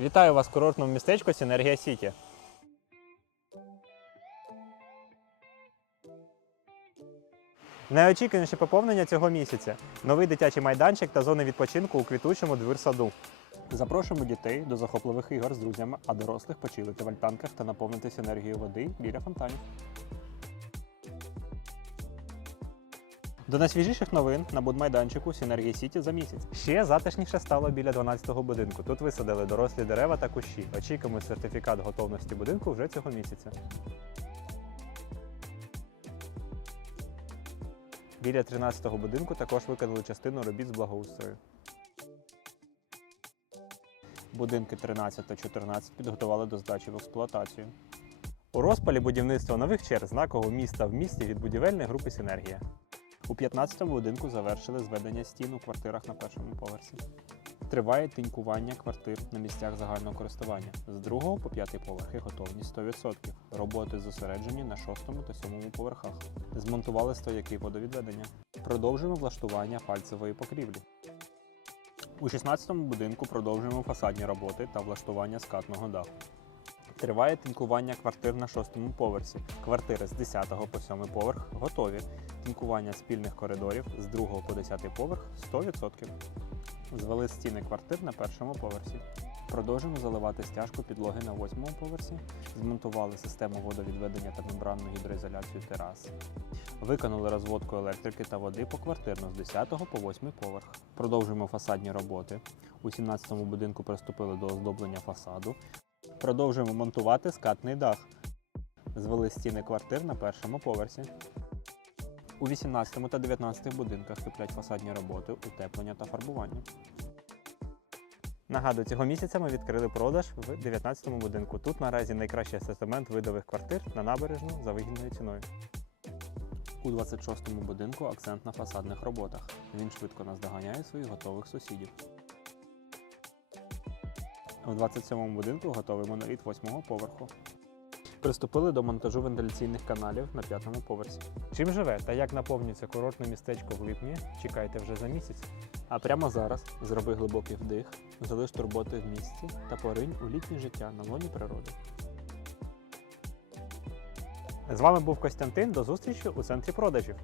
Вітаю вас в курортному містечку Сінергія Сіті. Найочікуваніше поповнення цього місяця новий дитячий майданчик та зони відпочинку у квітучому двір-саду. Запрошуємо дітей до захопливих ігор з друзями, а дорослих почилити в альтанках та наповнитись енергією води біля фонтанів. До найсвіжіших новин на будмайданчику Сінергії Сіті за місяць. Ще затишніше стало біля 12-го будинку. Тут висадили дорослі дерева та кущі. Очікуємо сертифікат готовності будинку вже цього місяця. Біля 13-го будинку також виконали частину робіт з благоустрою. Будинки 13 та 14 підготували до здачі в експлуатацію. У розпалі будівництва нових черг знакового міста в місті від будівельної групи Синергія. У 15-му будинку завершили зведення стін у квартирах на першому поверсі. Триває тинькування квартир на місцях загального користування. З 2 по 5 поверхи готовність 100%. Роботи зосереджені на 6 та 7 поверхах. Змонтували стояки водовідведення. Продовжуємо влаштування фальцевої покрівлі. У 16-му будинку продовжуємо фасадні роботи та влаштування скатного даху. Триває тинкування квартир на 6-му поверсі. Квартири з 10 по 7 поверх готові. Тинкування спільних коридорів з 2 по 10 поверх 100%. Звели стіни квартир на першому поверсі. Продовжуємо заливати стяжку підлоги на 8 поверсі. Змонтували систему водовідведення та мембранну гідроізоляцію терас. Виконали розводку електрики та води поквартирно з 10 по 8 поверх. Продовжуємо фасадні роботи. У 17-му будинку приступили до оздоблення фасаду. Продовжуємо монтувати скатний дах. Звели стіни квартир на першому поверсі. У 18 та 19 будинках киплять фасадні роботи, утеплення та фарбування. Нагадую, цього місяця ми відкрили продаж в 19 будинку. Тут наразі найкращий асортимент видових квартир на набережну за вигідною ціною. У 26-му будинку акцент на фасадних роботах. Він швидко наздоганяє своїх готових сусідів. У 27-му будинку готовий моноліт 8-го поверху. Приступили до монтажу вентиляційних каналів на п'ятому поверсі. Чим живе та як наповнюється курортне містечко в липні, чекайте вже за місяць. А прямо зараз зроби глибокий вдих, залиш турботи в місті та поринь у літнє життя на лоні природи. З вами був Костянтин. До зустрічі у центрі продажів.